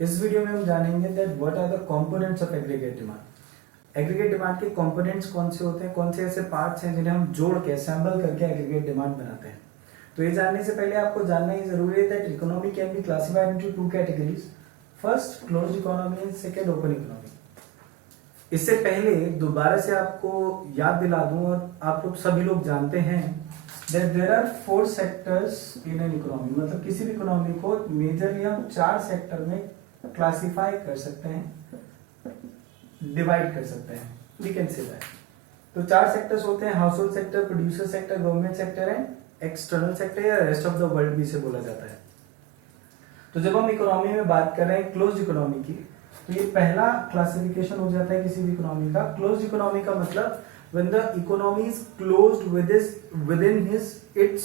इस वीडियो में हम जानेंगे that what are the components of aggregate demand. Aggregate demand के कंपोनेंट्स कौन से होते हैं, कौन से ऐसे पार्ट्स हैं जिन्हें हम जोड़ के असेंबल करके एग्रीगेट डिमांड बनाते हैं। तो ये जानने से पहले आपको जानना ही जरूरी है that economy can be classified into two categories, first closed economy and second open economy. इससे पहले दोबारा से आपको याद दिला दूं, और आप लोग सभी लोग जानते हैं that there are four sectors in an economy, मतलब किसी भी इकोनॉमी को मेजरली हम चार सेक्टर में क्लासिफाई कर सकते हैं, डिवाइड कर सकते हैं, वी कैन से दैट। तो चार सेक्टर्स होते हैं, house hold sector, producer sector, government sector and external sector या रेस्ट ऑफ द वर्ल्ड भी इसे बोला जाता है। तो जब हम इकोनॉमी में बात कर रहे हैं क्लोज इकोनॉमी की, तो ये पहला क्लासिफिकेशन हो जाता है किसी भी इकोनॉमी का। क्लोज इकोनॉमी का मतलब when the economy is closed within its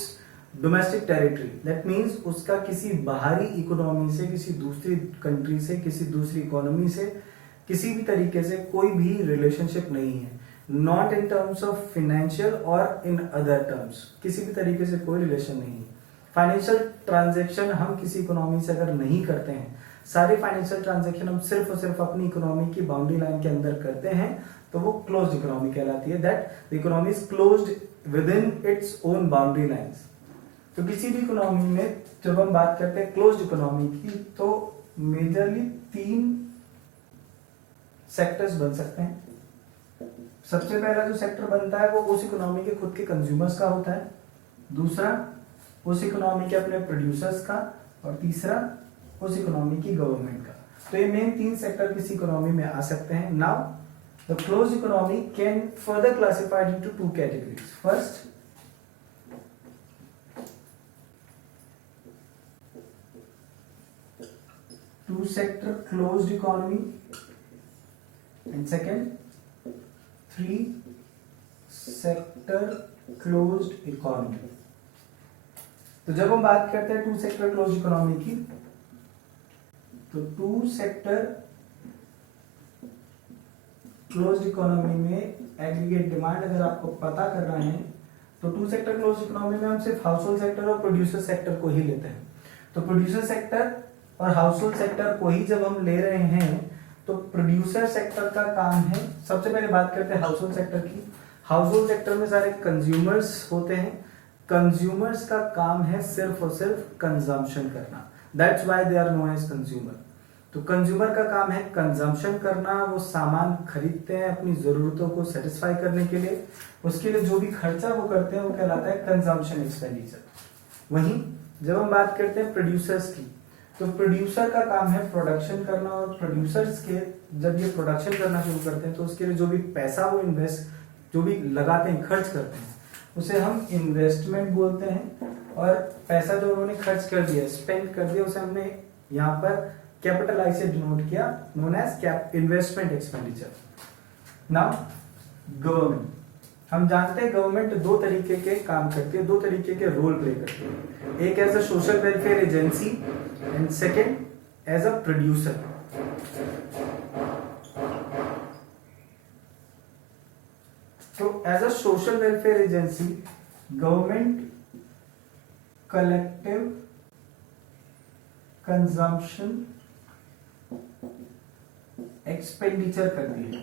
domestic territory, that means उसका किसी बाहरी इकोनॉमी से, किसी दूसरी कंट्री से, किसी दूसरी इकोनॉमी से किसी भी तरीके से कोई भी रिलेशनशिप नहीं है, not in terms of financial और इन अदर टर्म्स, किसी भी तरीके से कोई रिलेशन नहीं है। फाइनेंशियल ट्रांजेक्शन हम किसी इकोनॉमी से अगर नहीं करते हैं, सारे फाइनेंशियल ट्रांजेक्शन हम सिर्फ और सिर्फ अपनी इकोनॉमी की बाउंड्री लाइन के अंदर करते हैं, तो वो क्लोज्ड इकोनॉमी कहलाती है। That the economy is closed with in its own boundary lines. तो किसी भी इकोनॉमी में जब हम बात करते हैं क्लोज्ड इकोनॉमी की, तो मेजरली तीन सेक्टर्स बन सकते हैं। सबसे पहला जो सेक्टर बनता है वो उस इकोनॉमी के खुद के कंज्यूमर्स का होता है, दूसरा उस इकोनॉमी के अपने प्रोड्यूसर्स का, और तीसरा उस इकोनॉमी की गवर्नमेंट का। तो ये मेन तीन सेक्टर किसी इकोनॉमी में आ सकते हैं। Now the closed economy can further classified into two categories. First, two sector closed economy, and second, three sector closed economy. तो जब हम बात करते हैं टू सेक्टर क्लोज्ड इकोनॉमी की, तो टू सेक्टर क्लोज्ड इकोनॉमी में एग्रीगेट डिमांड अगर आपको पता करना है, तो टू सेक्टर क्लोज्ड इकोनॉमी में हम सिर्फ हाउस होल्ड सेक्टर और प्रोड्यूसर सेक्टर को ही लेते हैं। तो प्रोड्यूसर सेक्टर और हाउस होल्ड सेक्टर को ही जब हम ले रहे हैं, तो प्रोड्यूसर सेक्टर का काम है, सबसे पहले बात करते हैं हाउस होल्ड सेक्टर की। हाउस होल्ड सेक्टर में सारे कंज्यूमर्स होते हैं। कंज्यूमर्स का काम है सिर्फ और सिर्फ कंजम्पशन करना, that's why they are known as consumer. तो कंज्यूमर का काम है कंजम्पशन करना, वो सामान खरीदते हैं अपनी जरूरतों को सेटिस्फाई करने के लिए, उसके लिए जो भी खर्चा वो करते हैं वो कहलाता है कंजम्पशन एक्सपेंडिचर। वहीं जब हम बात करते हैं प्रोड्यूसर्स की, तो प्रोड्यूसर का काम है प्रोडक्शन करना, और प्रोड्यूसर्स के जब ये प्रोडक्शन करना शुरू करते हैं तो उसके लिए जो भी पैसा वो जो भी लगाते हैं, खर्च करते हैं, उसे हम इन्वेस्टमेंट बोलते हैं। और पैसा जो उन्होंने खर्च कर दिया, स्पेंड कर दिया, उसे हमने यहाँ पर कैपिटल आई से डिनोट किया, known as investment expenditure. Now government, हम जानते हैं गवर्नमेंट दो तरीके के काम करती है, दो तरीके के रोल प्ले करती है। एक as a social welfare agency and second as a producer. तो as a social welfare agency government collective consumption expenditure करती है।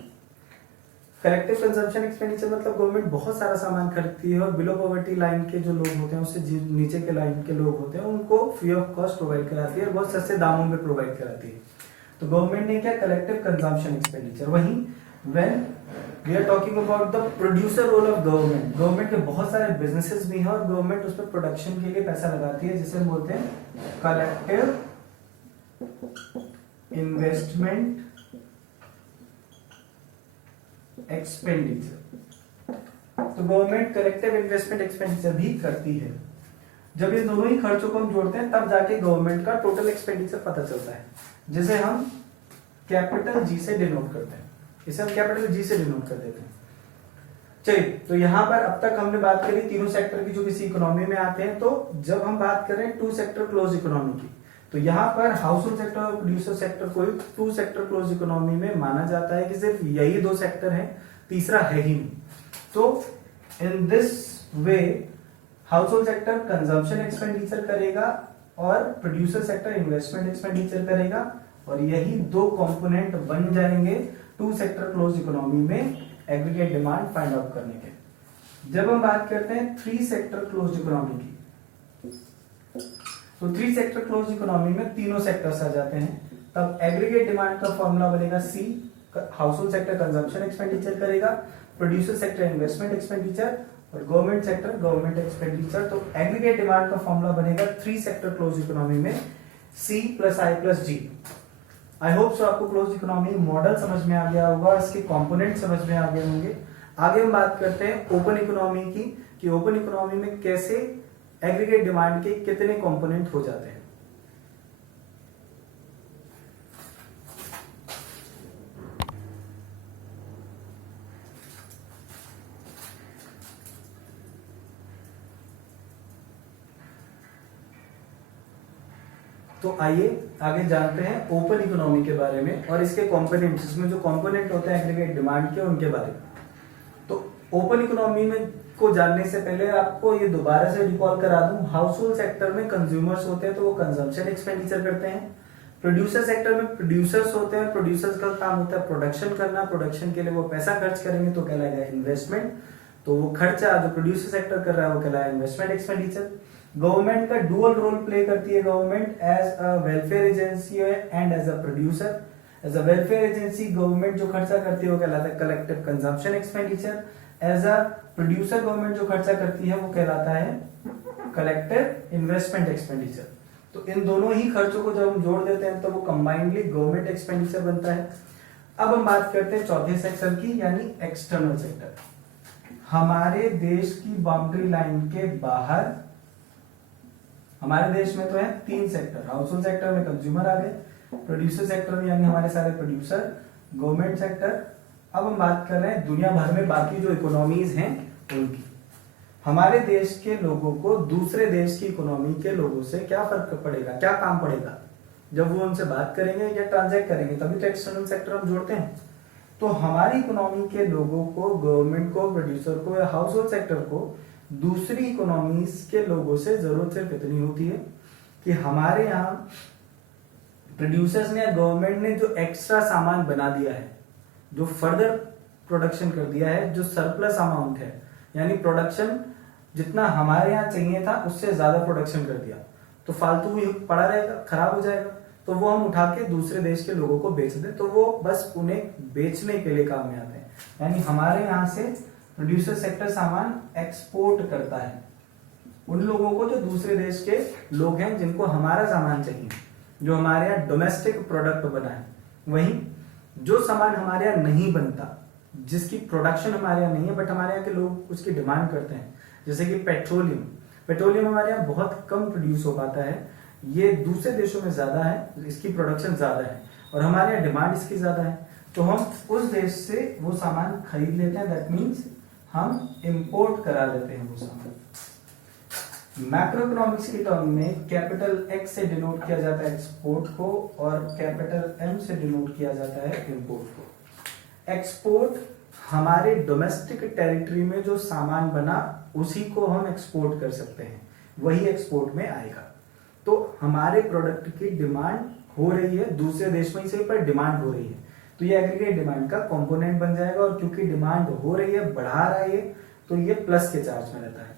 कलेक्टिव कंजम्पशन एक्सपेंडिचर मतलब गवर्नमेंट बहुत सारा सामान खरीदती है, और बिलो पॉवर्टी लाइन के जो लोग होते हैं, उससे नीचे के लाइन के लोग होते हैं, उनको फ्री ऑफ कॉस्ट प्रोवाइड कराती है, और बहुत सस्ते दामों में प्रोवाइड कराती है। तो गवर्नमेंट ने क्या, कलेक्टिव कंजम्पशन एक्सपेंडिचर। वहीं when we are talking about the producer role of government, government के बहुत सारे बिजनेसेस भी हैं, और गवर्नमेंट उसमें प्रोडक्शन के लिए पैसा लगाती है, जिसे हम बोलते हैं कलेक्टिव इन्वेस्टमेंट एक्सपेंडिचर। तो गवर्नमेंट कलेक्टिव इन्वेस्टमेंट एक्सपेंडिचर भी करती है। जब ये दोनों ही खर्चों को हम जोड़ते हैं, तब जाके गवर्नमेंट का टोटल एक्सपेंडिचर पता चलता है, जिसे हम कैपिटल जी से डिनोट करते हैं। इसे हम कैपिटल जी से डिनोट कर देते हैं। चलिए, तो यहाँ पर अब तक हमने बात करी तीनों सेक्टर की जो किसी इकोनॉमी में आते हैं। तो जब हम बात कर रहे हैं टू सेक्टर क्लोज इकोनॉमी की, तो यहाँ पर हाउस होल्ड सेक्टर और प्रोड्यूसर सेक्टर को टू सेक्टर क्लोज इकोनॉमी में माना जाता है कि सिर्फ यही दो सेक्टर हैं, तीसरा है ही नहीं। तो in this way house hold sector consumption expenditure करेगा और प्रोड्यूसर सेक्टर इन्वेस्टमेंट एक्सपेंडिचर करेगा, और यही दो कंपोनेंट बन जाएंगे टू सेक्टर क्लोज इकोनॉमी में एग्रीगेट डिमांड फाइंड आउट करने के। जब हम बात करते हैं थ्री सेक्टर क्लोज इकोनॉमी की, तो थ्री सेक्टर क्लोज इकोनॉमी में तीनों सेक्टर्स आ जाते हैं, तब एग्रीगेट डिमांड का फॉर्मूला बनेगा C, household sector consumption expenditure करेगा, प्रोड्यूसर सेक्टर इन्वेस्टमेंट एक्सपेंडिचर और गवर्नमेंट सेक्टर गवर्नमेंट एक्सपेंडिचर। तो एग्रीगेट डिमांड का फॉर्मूला बनेगा थ्री सेक्टर क्लोज इकोनॉमी में C plus I plus G. I hope so आपको close economy model समझ में आ गया होगा, इसके कंपोनेंट समझ में आ गए होंगे। आगे हम बात करते हैं ओपन इकोनॉमी की, कि ओपन इकोनॉमी में कैसे एग्रीगेट डिमांड के कितने कंपोनेंट हो जाते हैं। तो आइए आगे जानते हैं ओपन इकोनॉमी के बारे में और इसके कंपोनेंट्स, इसमें जो कंपोनेंट होते हैं एग्रीगेट डिमांड के, उनके बारे में। तो ओपन इकोनॉमी में को जानने से पहले आपको ये दोबारा से रिकॉल करा दूं, हाउस होल्ड सेक्टर में कंज्यूमर्स होते हैं तो वो कंजम्पशन एक्सपेंडिचर करते हैं। प्रोड्यूसर सेक्टर में प्रोड्यूसर्स होते हैं, प्रोड्यूसर्स का काम होता है प्रोडक्शन करना, प्रोडक्शन के लिए वो पैसा खर्च करेंगे तो कहलाएगा इन्वेस्टमेंट। तो वो खर्चा जो प्रोड्यूसर सेक्टर कर रहा है वो कहलाएगा इन्वेस्टमेंट एक्सपेंडिचर। गवर्नमेंट का डुअल रोल प्ले करती है government as a welfare agency and as a producer. As a welfare agency government जो खर्चा करती है वो कहलाता है collective consumption expenditure. As a producer government जो खर्चा करती है वो कहलाता है कलेक्टिव इन्वेस्टमेंट एक्सपेंडिचर। तो इन दोनों ही खर्चों को जब हम जोड़ देते हैं तो वो कंबाइंडली गवर्नमेंट एक्सपेंडिचर बनता है। अब हम बात करते हैं चौथे सेक्टर की, यानी एक्सटर्नल सेक्टर। हमारे देश की बाउंड्री लाइन के बाहर, हमारे देश में तो है तीन सेक्टर, हाउस होल्ड सेक्टर में कंज्यूमर आ गए, प्रोड्यूसर सेक्टर में यानी हमारे सारे प्रोड्यूसर, गवर्नमेंट सेक्टर। अब हम बात कर रहे हैं दुनिया भर में बाकी जो इकोनॉमीज हैं उनकी। हमारे देश के लोगों को दूसरे देश की इकोनॉमी के लोगों से क्या फर्क पड़ेगा, क्या काम पड़ेगा, जब वो उनसे बात करेंगे या ट्रांजैक्ट करेंगे, तभी तो एक्सटर्नल सेक्टर हम जोड़ते हैं। तो हमारी इकोनॉमी के लोगों को, गवर्नमेंट को, प्रोड्यूसर को या हाउस होल्ड सेक्टर को दूसरी इकोनॉमीज के लोगों से जरूरत सिर्फ इतनी होती है कि हमारे यहाँ प्रोड्यूसर्स ने या गवर्नमेंट ने जो एक्स्ट्रा सामान बना दिया है, जो फर्दर प्रोडक्शन कर दिया है, जो सरप्लस अमाउंट है, यानी प्रोडक्शन जितना हमारे यहाँ चाहिए था उससे ज्यादा प्रोडक्शन कर दिया, तो फालतू ही पड़ा रहेगा, खराब हो जाएगा, तो वो हम उठा के दूसरे देश के लोगों को बेच दें, तो वो बस उन्हें बेचने के लिए काम में आते हैं। यानी हमारे यहाँ से प्रोड्यूसर सेक्टर सामान एक्सपोर्ट करता है उन लोगों को जो दूसरे देश के लोग हैं, जिनको हमारा सामान चाहिए, जो हमारे यहाँ डोमेस्टिक प्रोडक्ट बना है। वहीं जो सामान हमारे यहाँ नहीं बनता, जिसकी प्रोडक्शन हमारे यहाँ नहीं है बट हमारे यहाँ के लोग उसकी डिमांड करते हैं, जैसे कि पेट्रोलियम। पेट्रोलियम हमारे यहाँ बहुत कम प्रोड्यूस हो पाता है, ये दूसरे देशों में ज्यादा है, इसकी प्रोडक्शन ज्यादा है और हमारे यहाँ डिमांड इसकी ज्यादा है, तो हम उस देश से वो सामान खरीद लेते हैं। दैट मीन्स हम इंपोर्ट करा लेते हैं वो सामान। मैक्रो इकोनॉमिक्स की टर्म में कैपिटल एक्स से डिनोट किया जाता है एक्सपोर्ट को और कैपिटल एम से डिनोट किया जाता है इंपोर्ट को। एक्सपोर्ट हमारे डोमेस्टिक टेरिटरी में जो सामान बना उसी को हम एक्सपोर्ट कर सकते हैं, वही एक्सपोर्ट में आएगा। तो हमारे प्रोडक्ट की डिमांड हो रही है दूसरे देश में, इसे पर डिमांड हो रही है, तो ये एग्रीगेट डिमांड का कंपोनेंट बन जाएगा। और क्योंकि डिमांड हो रही है, बढ़ा रहा है, तो ये प्लस के चार्ज में रहता है।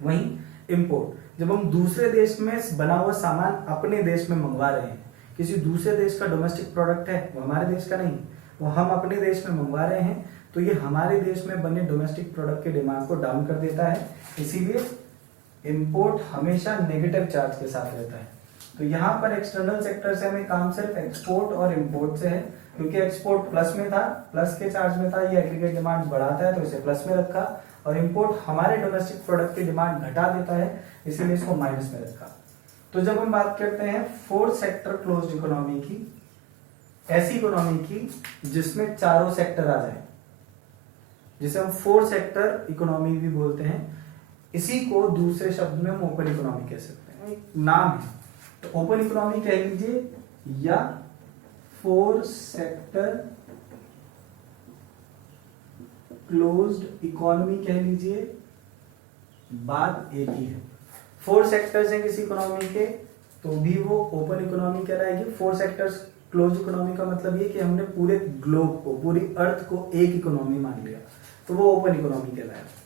वहीं इंपोर्ट, जब हम दूसरे देश में बना हुआ सामान अपने देश में मंगवा रहे हैं, किसी दूसरे देश का डोमेस्टिक प्रोडक्ट है, वो हमारे देश का नहीं, वो हम अपने देश में मंगवा रहे हैं, तो ये हमारे देश में बने डोमेस्टिक प्रोडक्ट के डिमांड को डाउन कर देता है। इसीलिए इंपोर्ट हमेशा नेगेटिव चार्ज के साथ रहता है। तो यहाँ पर एक्सटर्नल सेक्टर से हमें काम सिर्फ एक्सपोर्ट और इंपोर्ट से है, क्योंकि एक्सपोर्ट प्लस में था, प्लस के चार्ज में था, ये एग्रीगेट डिमांड बढ़ाता है तो इसे प्लस में रखा, और इंपोर्ट हमारे डोमेस्टिक प्रोडक्ट की डिमांड घटा देता है, इसीलिए इसको माइनस में रखा। तो जब हम बात करते हैं फोर्थ सेक्टर क्लोज्ड इकोनॉमी की, ऐसी इकोनॉमी की जिसमें चारों सेक्टर आ जाए, जिसे हम फोर्थ सेक्टर इकोनॉमी भी बोलते हैं, इसी को दूसरे शब्द में हम ओपन इकोनॉमी कह सकते हैं, एक नाम है। तो ओपन इकोनॉमी कह लीजिए या फोर सेक्टर क्लोज्ड इकोनॉमी कह लीजिए, बात एक ही है। फोर सेक्टर्स हैं किसी इकोनॉमी के, तो भी वो ओपन इकोनॉमी कहलाएगी। 4 सेक्टर्स क्लोज इकोनॉमी का मतलब ये कि हमने पूरे ग्लोब को, पूरी अर्थ को एक इकोनॉमी मान लिया, तो वो ओपन इकोनॉमी कहलाएगा।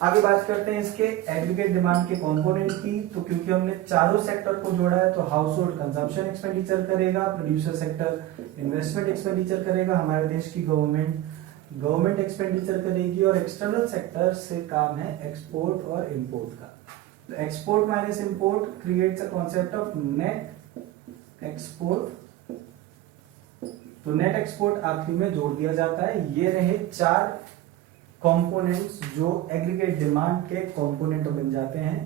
आगे बात करते हैं इसके एग्रीगेट डिमांड के कंपोनेंट की। तो क्योंकि हमने चारों सेक्टर को जोड़ा है, तो हाउस होल्ड कंजम्पशन एक्सपेंडिचर करेगा, प्रोड्यूसर सेक्टर इन्वेस्टमेंट एक्सपेंडिचर करेगा, हमारे देश की गवर्नमेंट एक्सपेंडिचर करेगी, और एक्सटर्नल सेक्टर से काम है एक्सपोर्ट और इंपोर्ट का। तो export minus import creates a concept of net export. तो नेट एक्सपोर्ट आखिरी में जोड़ दिया जाता है। ये रहे 4 कंपोनेंट्स जो एग्रीगेट डिमांड के कंपोनेंट बन जाते हैं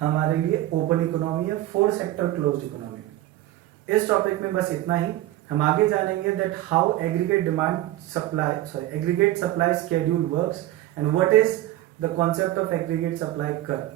हमारे लिए ओपन इकोनॉमी या 4 सेक्टर क्लोज्ड इकोनॉमी। इस टॉपिक में बस इतना ही। हम आगे जानेंगे that how aggregate supply schedule works and what is the concept of aggregate supply curve.